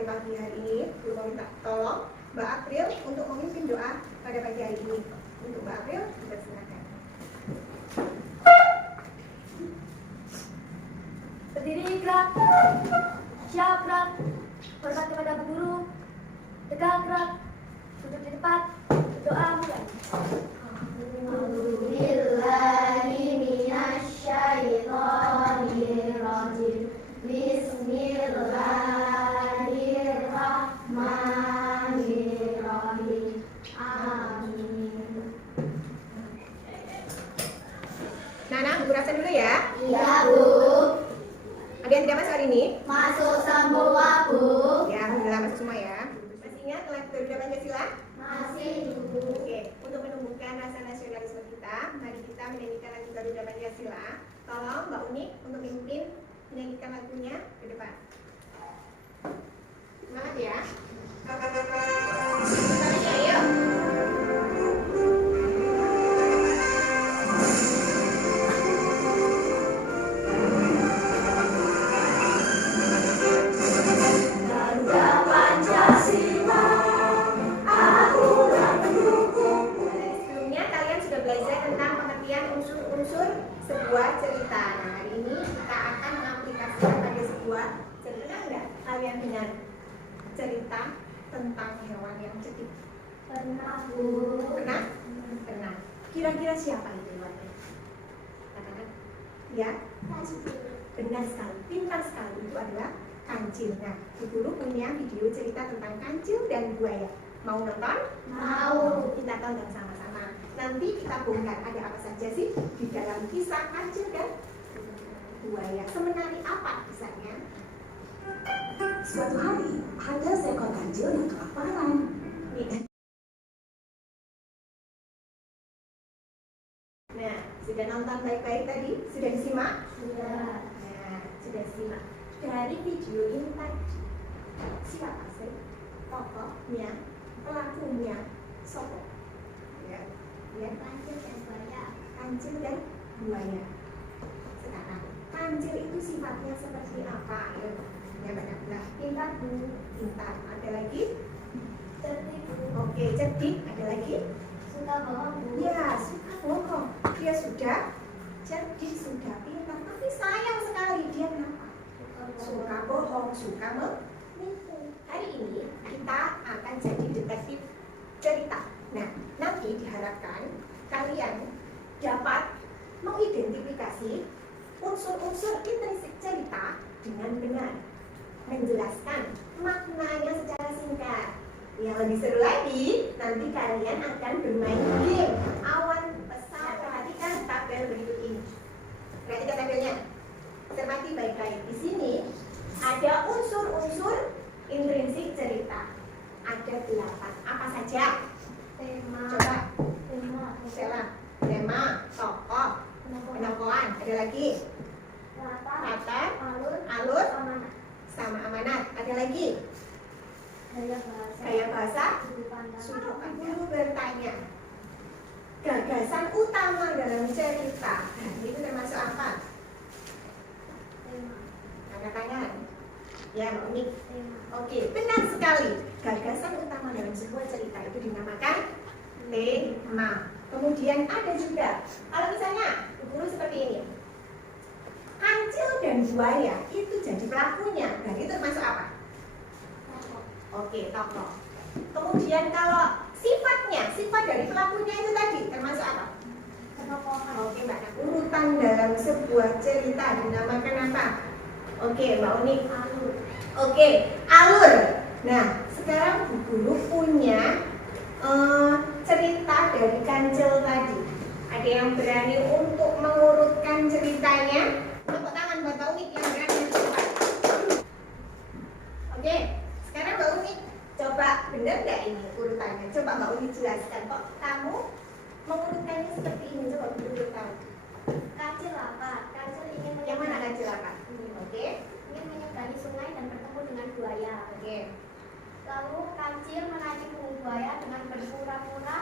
pada pagi hari ini. Guru mau minta tolong Mbak April untuk memimpin doa pada pagi hari ini. Untuk Mbak April, dipersilakan. Berdiri gerak, siap gerak, hormat kepada Bu Guru, tegak gerak, duduk di tempat, berdoa mulai. Bismillahirrahmanirrahim. Bismillahirrahmanirrahim. Amin. Nana, Bu rasa dulu ya. Iya, Bu. Ada yang tidak masuk hari ini? Masuk semua, Bu. Ya, alhamdulillah masuk semua ya. Masih ingat Garuda Pancasila? Masih, Bu. Oke, untuk menumbuhkan rasa nasionalisme kita, mari kita menyanyikan lagu Garuda Pancasila. Tolong Mbak Unik untuk memimpin menyanyikan lagunya ke depan. Semangat ya. Semangatnya, yuk. Sebuah cerita. Nah, hari ini kita akan mengaplikasikan pada sebuah cerita. Enggak? Kalian dengar cerita tentang hewan yang cerdik? Pernah, Bu. Pernah? Pernah. Kira-kira siapa itu hewannya? Katakan. Ya? Benar sekali. Pintar sekali. Itu adalah kancil. Nah, Bu Guru punya video cerita tentang kancil dan buaya. Mau nonton? Mau. Kita tonton sama-sama. Nanti kita bongkar ada apa saja sih di dalam kisah kancil dan buaya. Semenarik apa kisahnya? Suatu hari, ada seekor kancil yang kelaparan. Nah, sudah nonton baik-baik tadi? Sudah disimak? Sudah. Nah, sudah disimak. Dari video ini tadi, siapa sih tokohnya, pelakunya, sopo? Ya. Ya, Kancil dan buaya. kancil dan buaya. Sekarang, kancil itu sifatnya seperti apa? Ya, banyak-banyak. Pintar, Bu. Pintar. Ada lagi? Cerdik, Bu. Oke, cerdik. Ada lagi? Suka bohong, Bu. Ya, suka bohong. Dia sudah cerdik, sudah pintar, tapi sayang sekali dia kenapa? Suka bohong, suka menipu. Hari ini kita akan jadi detektif cerita. Nah, nanti diharapkan kalian dapat mengidentifikasi unsur-unsur intrinsik cerita dengan benar, menjelaskan maknanya secara singkat. Yang lebih seru lagi, nanti kalian akan bermain game awan pesawat. Perhatikan tabel berikut ini. Perhatikan tabelnya. Cermati baik-baik. Di sini ada unsur-unsur intrinsik cerita. Ada 8. Apa saja? Tema. Coba. Tema. Stella. Tema, tokoh, penokohan. Ada lagi? Latar, alur, Amanat. sama amanat. Ada lagi? Gaya bahasa. Gaya bahasa. Sudut pandang. Sudut pandang. Guru bertanya, gagasan utama dalam cerita itu termasuk apa? Tema. Angkat tangan. Ya, Mbak Unik. Tema. Oke, benar sekali. Gagasan utama dalam sebuah cerita itu dinamakan tema. Kemudian ada juga, kalau misalnya guru seperti ini, kancil dan buaya itu jadi pelakunya, dan itu termasuk apa? Oke, tokoh. Kemudian kalau sifatnya, sifat dari pelakunya itu tadi termasuk apa? Penokohan. Oke, Mbak. Nah, urutan dalam sebuah cerita dinamakan apa? Oke, Mbak Unik. Alur. Oke, alur. Nah, sekarang Bu Guru punya cerita dari kancil tadi. Ada yang berani untuk mengurutkan ceritanya? Tepuk tangan buat Mbak Unik yang berani. Oke, sekarang Mbak Unik coba benar nggak ini urutannya? Coba Mbak Unik jelaskan. Kok kamu mengurutkannya seperti ini? Coba Bu Guru tahu. Kancil apa? Kancil ingin Yang mana kancil apa? Oke, ingin menyeberangi sungai dan bertemu dengan buaya. oke. Lalu kancil menaiki punggung buaya dengan berpura-pura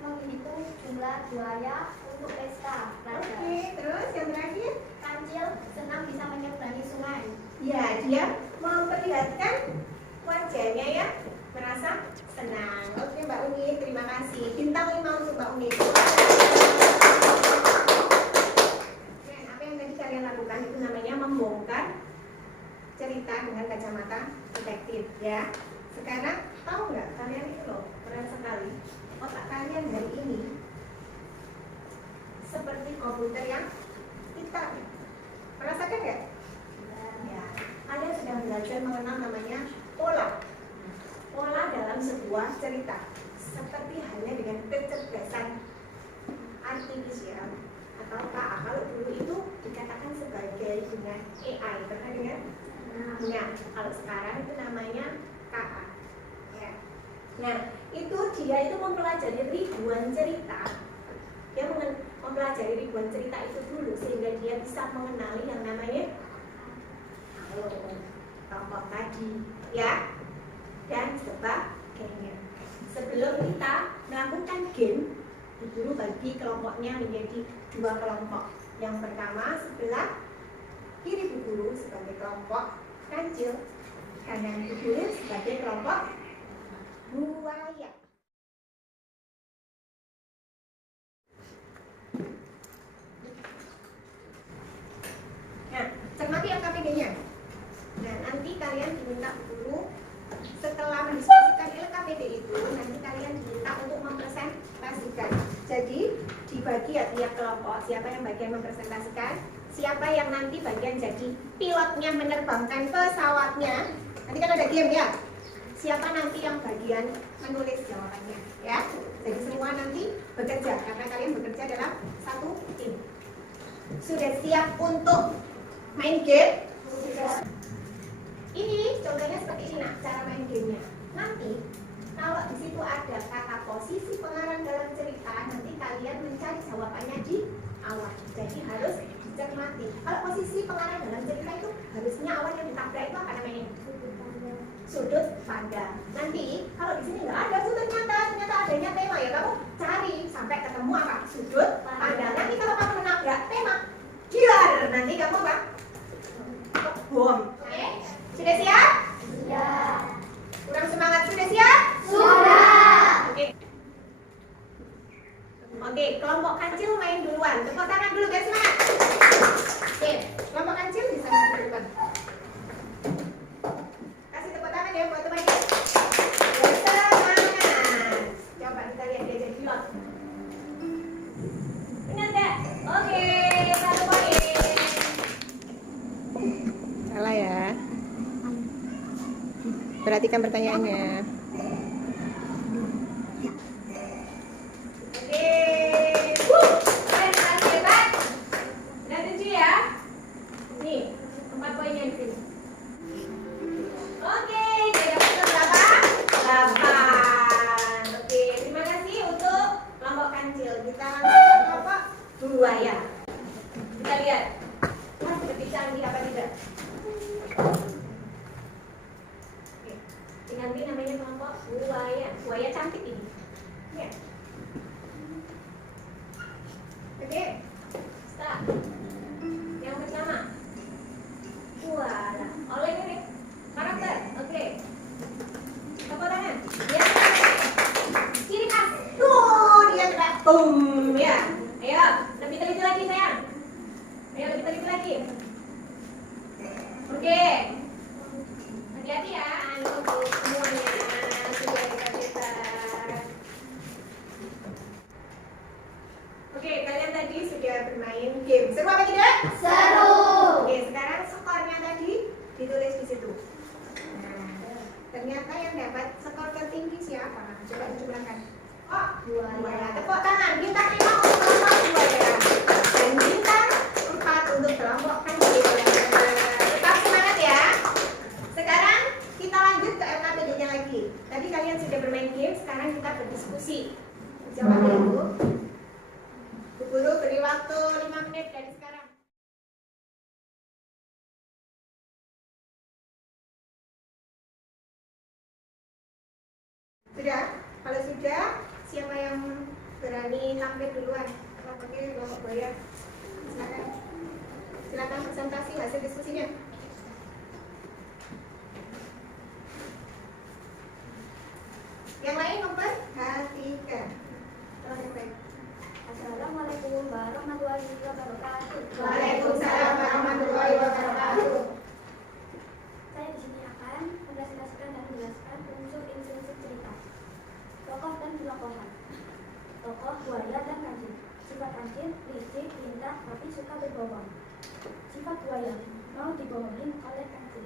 menghitung jumlah buaya untuk pesta raja. Oke, terus yang terakhir? Kancil senang bisa menyeberangi sungai. Ya, dia memperlihatkan Ya. Sekarang tahu nggak kalian itu loh, keren sekali. Otak kalian hari ini seperti komputer yang pintar. Merasakan nggak? Ya. Kalian sudah belajar mengenal namanya pola. Pola dalam sebuah cerita. Seperti halnya dengan kecerdasan artifisial atau KA. Kalau dulu itu dikatakan sebagai dengan AI. Pernah dengar? Nah, kalau sekarang itu namanya KA. Ya. Nah, itu dia itu mempelajari ribuan cerita. Dia mempelajari ribuan cerita itu dulu sehingga dia bisa mengenali yang namanya tokoh tadi, ya, dan sebagainya. Sebelum kita melakukan game, diburu bagi kelompoknya menjadi 2 kelompok. Yang pertama sebelah kiri Bu Guru sebagai kelompok kancil, kanan Bu Guru sebagai kelompok buaya. Nah, cermati LKPD-nya. Nah, nanti kalian diminta Bu Guru setelah mendiskusikan LKPD itu, nanti kalian diminta untuk mempresentasikan. Jadi dibagi ya tiap kelompok, siapa yang bagian mempresentasikan, siapa yang nanti bagian jadi pilotnya menerbangkan pesawatnya. Nanti kan ada game ya. Siapa nanti yang bagian menulis jawabannya, ya. Jadi semua nanti bekerja karena kalian bekerja dalam satu tim. Sudah siap untuk main game? Sudah. Ini contohnya seperti ini, nah, cara main gamenya. Nanti kalau di situ ada kata posisi pengarang dalam cerita, nanti kalian mencari jawabannya di awal. Jadi harus dicermati. Kalau posisi pengarang dalam cerita itu harusnya awal yang ditabrak itu apa namanya? Sudut pandang. Nanti kalau di sini nggak ada sudut pandang, ternyata adanya tema ya, kamu cari sampai ketemu apa? Sudut pandang. Nanti kalau kamu menabrak tema, gilar. Nanti kamu apa? Bom. Oke? Sudah siap? Sudah. Kurang semangat, sudah siap? Sudah. Oke. Oke, kelompok kancil main duluan. Tepuk tangan dulu biar semangat. Oke, kelompok kancil bisa main duluan. Kasih tepuk tangan ya buat teman-teman. Biar semangat. Coba kita lihat dia jadi pilot. Benar nggak? Oke, 1 poin. Salah ya. Perhatikan pertanyaannya. Oke. Kalian sangat hebat. Dan setuju ya? Nih, 4 poinnya di sini. Oke, jadi dapat berapa? 8. Oke, terima kasih untuk kelompok kancil. Kita langsung ke kelompok buaya. Kita lihat. Seperti canggih apa tidak? Nanti namanya kelompok buaya. Buaya cantik ini. Ya. Oke. Start. Yang pertama. Walah. Oleh ini. Karakter. Oke. Tepuk tangan. Ya. Ciri khas. Tuh, dia sudah boom ya. Ayo, lebih teliti lagi sayang. Ayo lebih teliti lagi. Oke. Hati-hati ya, untuk semuanya sudah kita. Oke, kalian tadi sudah bermain game. Seru apa tidak? Seru. Oke, sekarang skornya tadi ditulis di situ. Nah, ternyata yang dapat skor tertinggi siapa? Coba dijumlahkan. Oh, buaya. Tepuk tangan. Bintang 5 untuk kelompok buaya dan bintang 4 untuk kelompok kancil. Tetap semangat ya. Sekarang kita lanjut ke LKPD-nya lagi. Tadi kalian sudah bermain game, sekarang kita berdiskusi. Jawab ya Bu. Bu Guru beri waktu 5 menit dari sekarang. Sudah? Kalau sudah, siapa yang berani tampil duluan? Oke, kelompok buaya. Silakan. Silakan presentasi hasil diskusinya. Yang lain memperhatikan. Assalamualaikum warahmatullahi wabarakatuh. Waalaikumsalam warahmatullahi wabarakatuh. Saya di sini akan mempresentasikan dan menjelaskan penokohan. Tokoh, buaya, dan kancil. Sifat kancil, licik, pintar, tapi suka berbohong. Sifat buaya, mau dibohongin oleh kancil.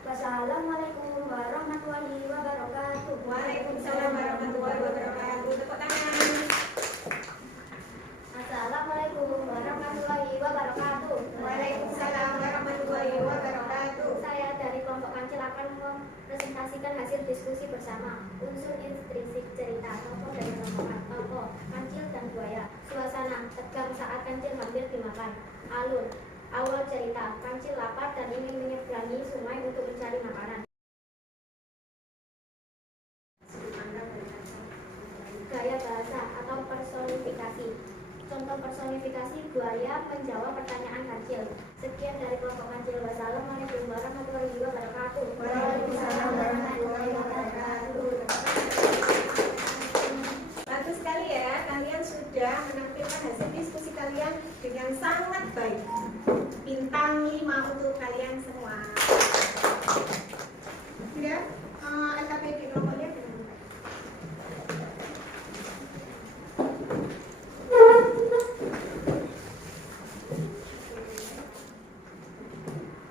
Wassalamualaikum warahmatullahi wabarakatuh. Waalaikumsalam warahmatullahi wabarakatuh. Tepuk tangan. Assalamualaikum warahmatullahi wabarakatuh. Waalaikumsalam warahmatullahi wabarakatuh. Saya dari kelompok kancil akan mempresentasikan hasil diskusi bersama. Unsur intrinsik cerita, tokoh dari kelompok tokoh, kancil dan buaya. Suasana tegang saat kancil hampir dimakan. Alur awal cerita, kancil lapar dan ingin menyeberangi sungai untuk mencari makanan. Gaya bahasa atau personifikasi. Contoh personifikasi, buaya menjawab pertanyaan kancil. Sekian dari kelompok kancil. Wassalamualaikum warahmatullahi wabarakatuh. Waalaikumsalam warahmatullahi wabarakatuh. Bagus sekali ya, kalian sudah menampilkan hasil diskusi kalian dengan sangat baik. Bintang 5 untuk kalian semua. Sudah? LKPD kelompoknya belum.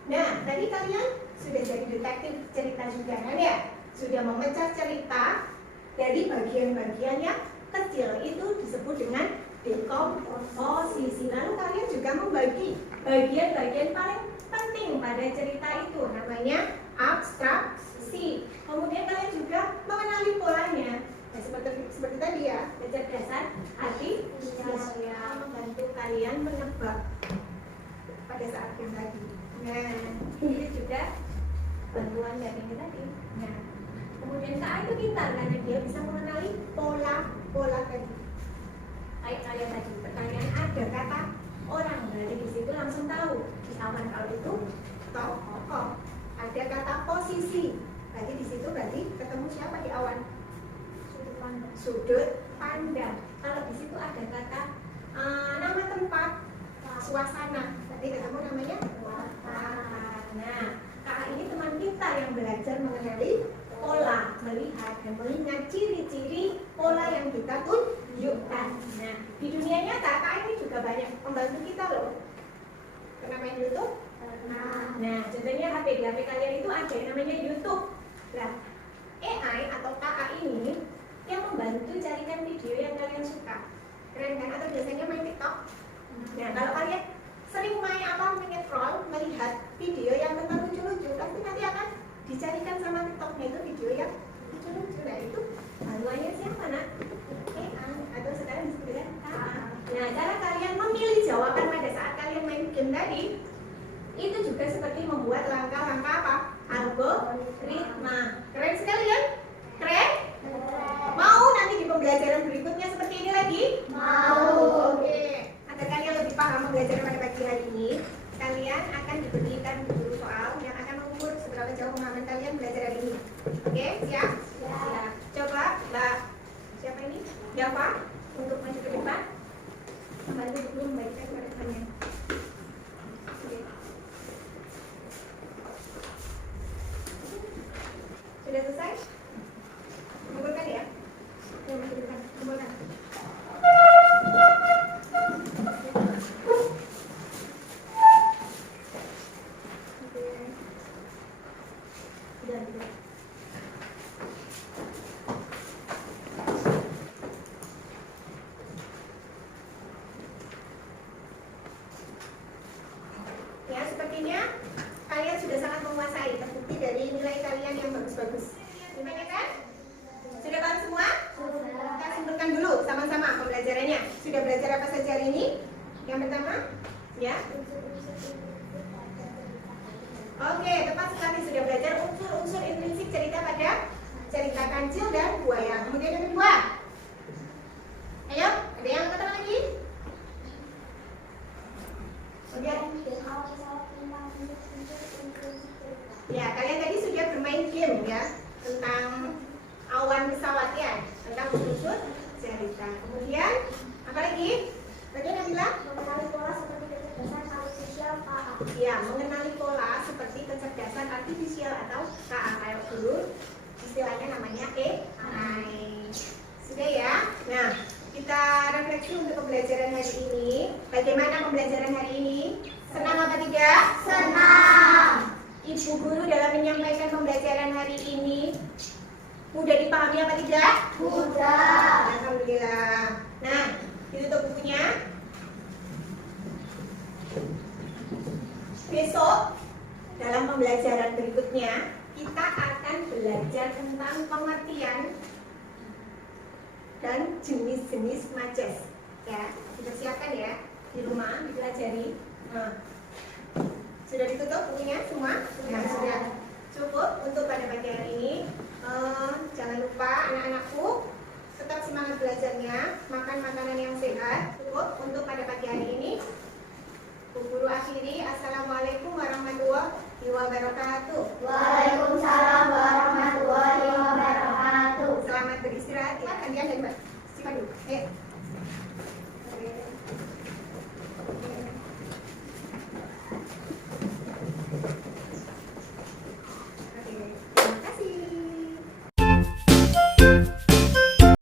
Nah, tadi kalian sudah jadi detektif cerita juga kan ya? Sudah memecah cerita dari bagian-bagian yang kecil, itu disebut dengan dekomposisi. Lalu kalian juga membagi bagian-bagian paling penting pada cerita itu, namanya abstraksi. Kemudian kalian juga mengenali polanya. Nah, seperti tadi ya, kecerdasan artifisial membantu kalian menebak pada saat yang tadi. Nah, ini juga bantuan dari ini tadi. Nah, kemudian KA itu pintar karena dia bisa mengenali pola tadi. Kayak kalian tadi, pertanyaan ada kata orang, berarti di situ langsung tahu di awan kalau itu tokoh. Ada kata posisi, berarti di situ berarti ketemu siapa di awan? Sudut pandang. Kalau di situ ada kata nama tempat, suasana, berarti ketemu namanya lapangan. Nah, KA ini teman kita yang belajar mengenali pola, melihat dan mengingat ciri-ciri pola yang kita tunjukkan. Nah, di dunia nyata KA ini juga banyak membantu kita loh. Kenapa main YouTube? Nah, contohnya HP di HP kalian itu ada yang namanya YouTube. Nah, AI atau KA ini yang membantu carikan video yang kalian suka. Keren kan? Atau biasanya main TikTok. Nah, kalau kalian sering main nge-scroll, melihat video yang tentang lucu-lucu, pasti nanti akan dicarikan sama TikToknya itu video yang lucu-lucu. Nah, itu haluannya siapa nak? AI atau sekarang disebutkan KA. Nah, cara kalian memilih jawaban pada saat kalian main game tadi itu juga seperti membuat langkah-langkah apa? Algoritma. Keren sekali kan? Keren? Mau nanti di pembelajaran berikutnya seperti ini lagi? Mau. Oke. Agar kalian lebih paham pembelajaran pada pagi hari ini, kalian akan diberikan guru soal yang akan mengukur seberapa jauh pemahaman kalian belajar hari ini. Oke, siap? Siap. Coba, Mbak. Siapa ini? Java untuk maju ke depan. Membantu guru membagikan kepada temannya. Sudah selesai? Kumpulkan ya? Ya, maju ke depan. Kumpulkan. Ya, sepertinya kalian sudah sangat menguasai, terbukti dari nilai kalian yang bagus-bagus. Gimana kan? Sudah paham semua? Kita simpulkan dulu sama-sama pembelajarannya. Sudah belajar apa saja hari ini? Yang pertama, ya. Oke, tepat sekali, sudah belajar unsur-unsur intrinsik cerita pada cerita kancil dan buaya. Kemudian yang kedua, ayo, ada yang kata lagi? Kemudian, ya, kalian tadi sudah bermain game ya tentang awan pesawat ya, tentang unsur cerita. Kemudian apa lagi? Tadi Nabila? Mengenali pola seperti kecerdasan artifisial KA. Ya, mengenali pola seperti kecerdasan artifisial atau KA. Ayo dulu Acu untuk pembelajaran hari ini. Bagaimana pembelajaran hari ini? Senang apa tidak? Senang. Ibu guru dalam menyampaikan pembelajaran hari ini mudah dipahami apa tidak? Mudah. Alhamdulillah. Nah, ditutup bukunya. Besok dalam pembelajaran berikutnya kita akan belajar tentang pengertian dan jenis-jenis majas. Ya, dipersiapkan ya di rumah dipelajari. Nah, sudah ditutup bukunya semua? Nah, sudah cukup untuk pada pagi hari ini. Jangan lupa anak-anakku tetap semangat belajarnya, makan makanan yang sehat. Cukup untuk pada pagi hari ini. Bu Guru akhiri. Assalamualaikum warahmatullahi wabarakatuh. Waalaikumsalam warahmatullahi wabarakatuh. Selamat beristirahat ya. Gantian dan Mbak. Siapa dulu?